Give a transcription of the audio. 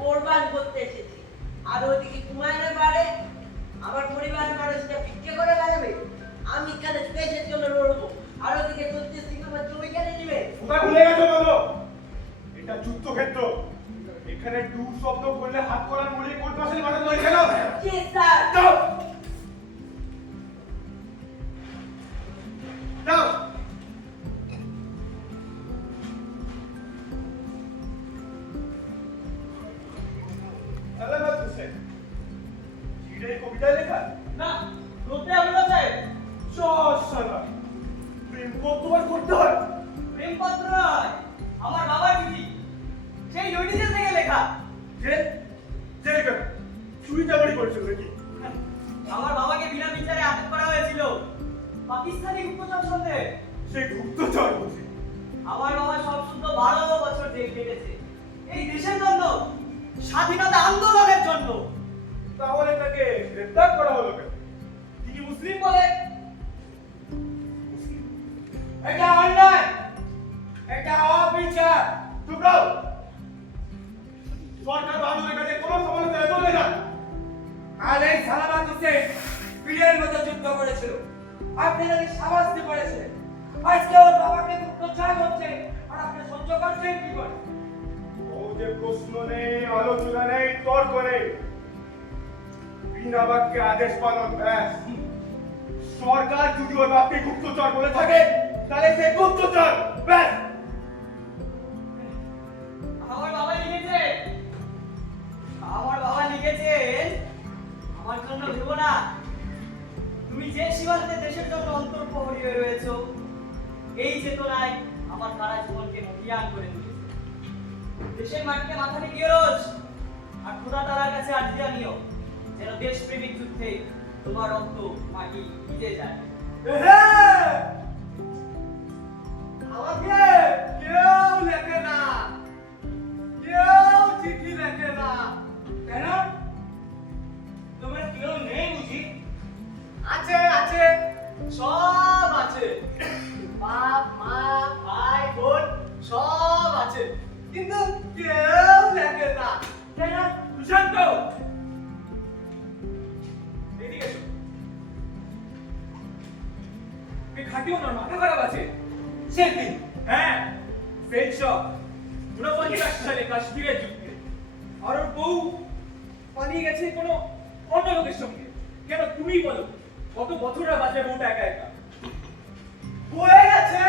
কোরবান করতে এসেছি। আর ওইদিকে কুমায়না পারে আমার পরিবারের মানুষটা ভিক্ষে করে বেড়াবে। আমি এখানে স্পেসের জন্য লড়বো? আর ওদিকে চলতে সিনেমা তুমি জমি কেন নিবে? তোমরা ভুলে গেছো বলো। এটা যুদ্ধক্ষেত্র এখানে টু শব্দ করলে হাত করার মনে কোন পাশে মাথা ধরে গেল জি স্যার। চিড়ে লেখা? না চস সালা প্রেম কতবার করতে হয়। প্রেমপত্র নয় আমার বাবার চিঠি। সেই থেকে লেখা। যে যে কেন চুরি চামারি করেছিল নাকি? আমার বাবাকে বিনা বিচারে আটক করা হয়েছিল। পাকিস্তানি গুপ্তচর সন্দেহে সেই গুপ্তচর বুঝি। আমার বাবা সব শুদ্ধ বারো বছর জেল কেটেছে এই দেশের জন্য স্বাধীনতা আন্দোলনের জন্য। তাহলে তাকে গ্রেফতার করা হলো কেন? তিনি মুসলিম বলে? এটা অন্যায় এটা অবিচার। সরকার কাছে কোনো সমালোচনা না। আর এই মতো যুদ্ধ করেছিল। আপনি তাকে করেছিলেন আজকে ওর বাবাকে প্রচার আর আপনি সহ্য করছেন কি করে? ও যে প্রশ্ন নেই, আলোচনা নেই, তর্ক নেই। বাক্যে আদেশ পালন ব্যাস সরকার যদি ওর বাপকে গুপ্তচর বলে থাকে, তাহলে সে গুপ্তচর, ব্যাস। আমার বাবা লিখেছে। আমার বাবা লিখেছেন আমার জন্য ভেবো না। তুমি যে সীমান্তে দেশের জন্য অন্তর্প্রহরী হয়ে রয়েছো, এই চেতনায় আমার সারা জীবনকে মহিয়ান করে তুলেছে দেশের মাটিতে মাথা রেখে রোজ, আর খোদা তালার কাছে আর্জি জানিও দেশপ্রেমিক যুদ্ধে তোমার রক্ত মাটি ভিজে যায়। আমাকে কেউ লেখে না। কেউ চিঠি লেখে না। কেন? তোমার কেউ নেই বুঝি? আছে আছে। সব আছে। বাপ, মা, ভাই, বোন, সব আছে। কিন্তু কেউ লেখে না। কেন? খাটিও না, মাথা খারাপ আছে। সেদিন হ্যাঁ সেই সব উনপঞ্চাশ সালে কাশ্মীরের যুদ্ধে আর ওর বউ পালিয়ে গেছে কোনো অন্য লোকের সঙ্গে। কেন তুমি বলো, কত বছর বাজে বউটা একা একা? হয়ে গেছে!